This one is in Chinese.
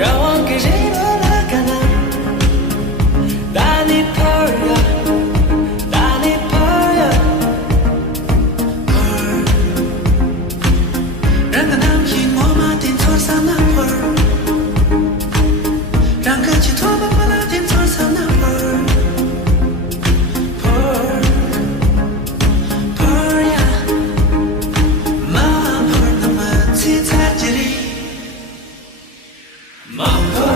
让给谁都来看看。Danny Pearl， Danny Pearl， 让个男性我马丁错上那会儿，让个去托马马拉丁错上那会儿。Pearl 呀，妈 Pearl 那么七彩吉利，妈 Pearl。